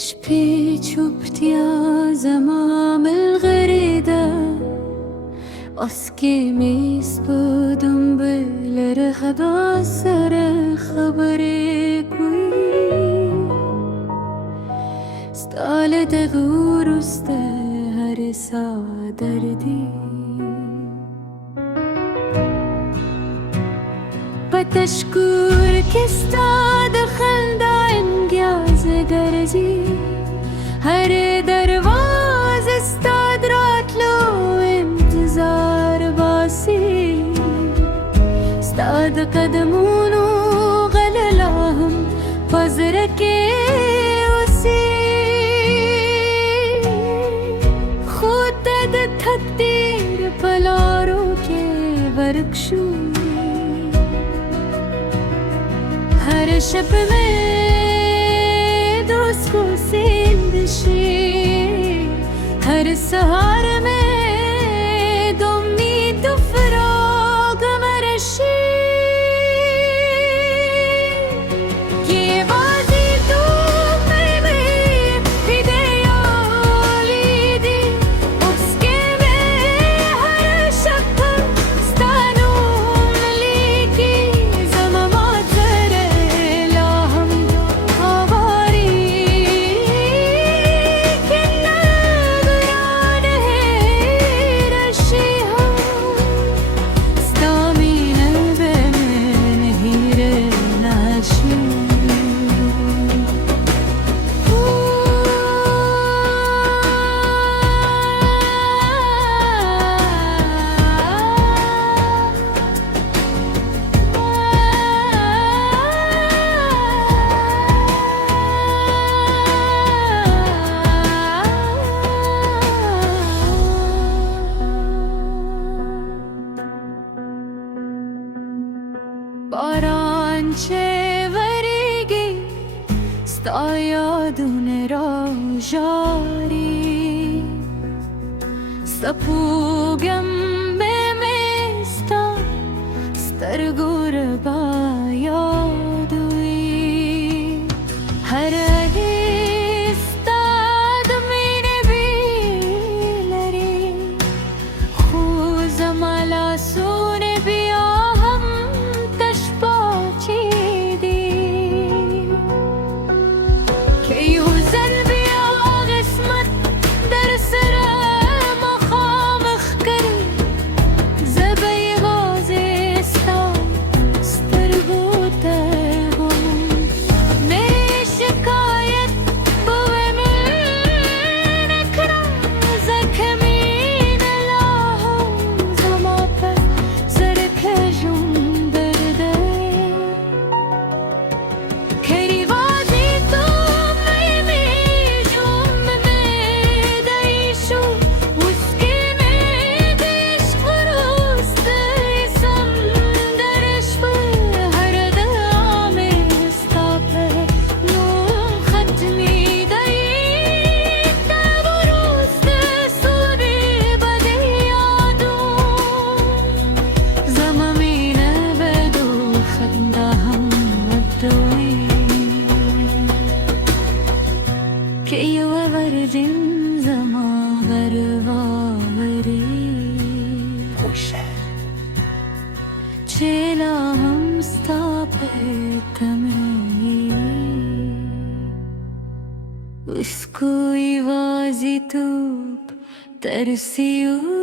شبي شفت يا زمام الغريدة اسكي ميس بدم بالرهبة سر خبري كوي ستال دغور استهر سادردي بتشكر كستاد خلدا انجاز گرزی هر درواز استاد رات لو انتظار باسی استاد قدمونو غللاهم پزر کے اسی خود د تقدیر پلارو کے ورکشو हर शब में दोस्त को सिंदशी हर सहार में दोमी तो फराग मरशी ये वादी तो मैं हिदायली दी उसके में हर शब स्तानों लेके जमात Barançe verigi stayadune rajari sapugam memesta stargur bayadui har stad mine bilari khuzamala sune biya चेला हम स्थापित में उसको आवाज़ी तूप तरसियो